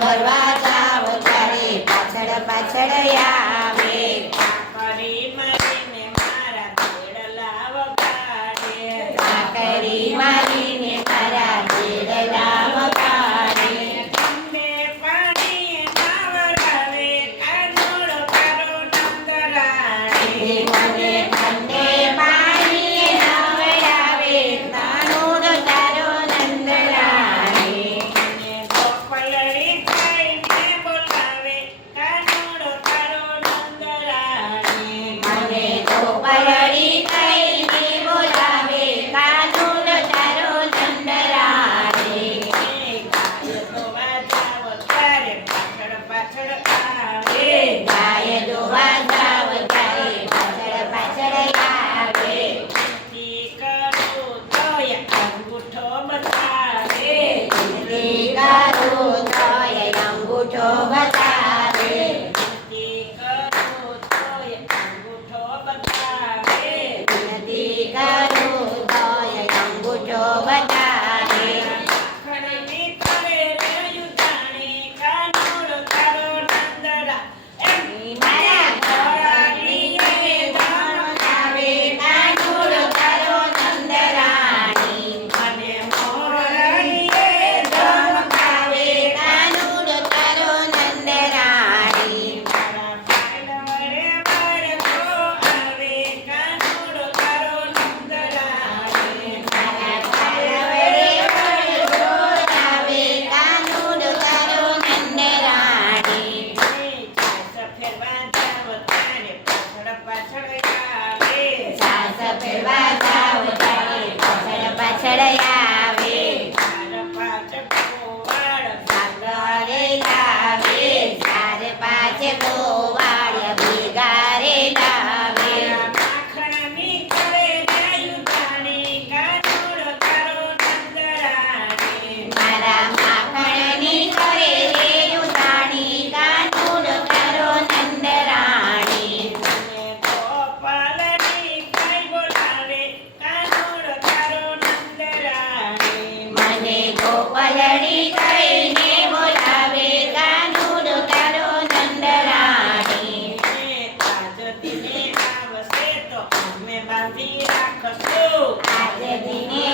ભરવા જાઓ ત્યારે પાછળ પાછળ યા. observar. પલડી કરીને બોલાવે કાનુડ કારો નંદરાણી. આજે દિને આવશે તો અમે બાંધી રાખશું. આજે દિને